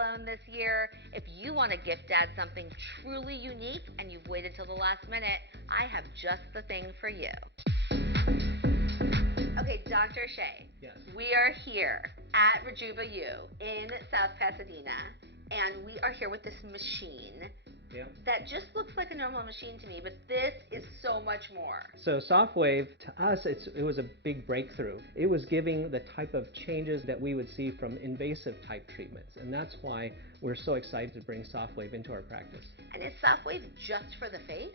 alone this year. If you want to gift Dad something truly unique and you've waited till the last minute, I have just the thing for you. Okay, Dr. Shieh. Yes. We are here at RejuvaYou in South Pasadena, and we are here with this machine. Yeah. That just looks like a normal machine to me, but this is so much more. So Sofwave, to us, it was a big breakthrough. It was giving the type of changes that we would see from invasive type treatments, and that's why we're so excited to bring Sofwave into our practice. And is Sofwave just for the face?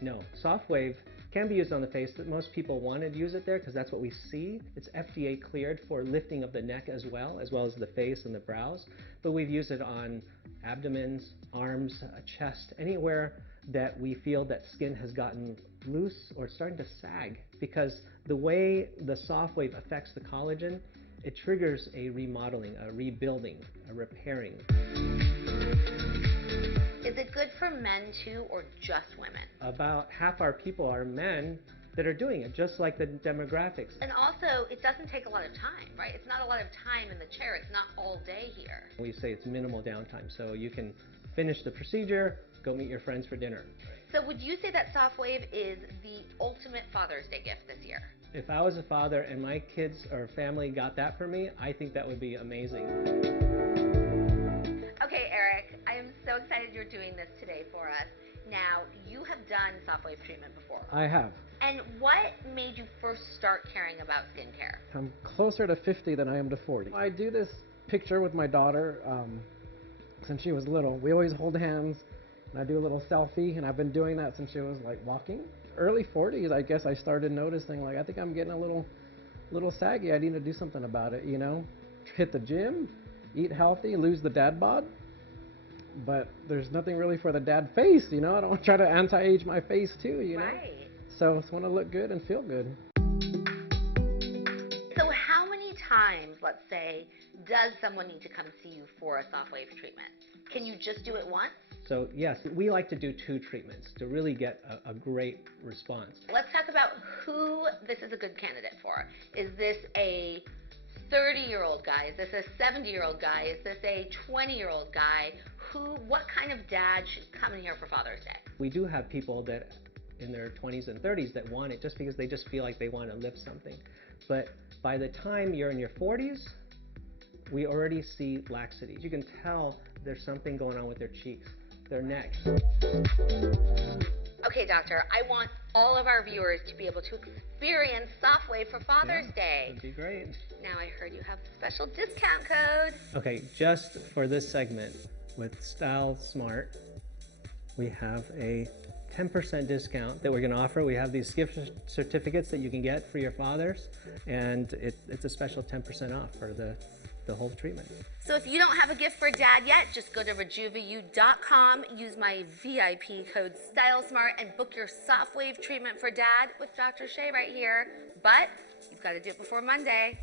No, Sofwave can be used on the face, but most people want to use it there because that's what we see. It's FDA cleared for lifting of the neck as well as the face and the brows, but we've used it on abdomens, arms, chest, anywhere that we feel that skin has gotten loose or starting to sag, because the way the Sofwave affects the collagen, it triggers a remodeling, a rebuilding, a repairing. Is it good for men too, or just women? About half our people are men that are doing it, just like the demographics. And also, it doesn't take a lot of time, right? It's not a lot of time in the chair. It's not all day here. We say it's minimal downtime, so you can finish the procedure, go meet your friends for dinner. So would you say that Sofwave is the ultimate Father's Day gift this year? If I was a father and my kids or family got that for me, I think that would be amazing. Okay, Eric, I am so excited you're doing this today for us. Now, you have done Sofwave treatment before. I have. And what made you first start caring about skincare? I'm closer to 50 than I am to 40. I do this picture with my daughter since she was little. We always hold hands, and I do a little selfie, and I've been doing that since she was like walking. Early 40s, I guess I started noticing, like, I think I'm getting a little saggy. I need to do something about it, you know? Hit the gym, eat healthy, lose the dad bod. But there's nothing really for the dad face, you know? I don't want to try to anti-age my face too, you know? Right. So I just want to look good and feel good. So how many times, let's say, does someone need to come see you for a Sofwave treatment? Can you just do it once? So yes, we like to do 2 treatments to really get a great response. Let's talk about who this is a good candidate for. Is this a 30-year-old guy? Is this a 70-year-old guy? Is this a 20-year-old guy? What kind of dad should come in here for Father's Day? We do have people that in their 20s and 30s that want it just because they just feel like they want to lift something. But by the time you're in your 40s, we already see laxity. You can tell there's something going on with their cheeks, their neck. Okay, doctor, I want all of our viewers to be able to experience Sofwave for Father's Day. That'd be great. Now I heard you have a special discount code. Okay, just for this segment with Style Smart, we have a 10% discount that we're going to offer. We have these gift certificates that you can get for your fathers, and it's a special 10% off for the whole treatment. So if you don't have a gift for Dad yet, just go to RejuvaYou.com, use my VIP code StyleSmart, and book your Sofwave treatment for Dad with Dr. Shieh right here. But you've got to do it before Monday.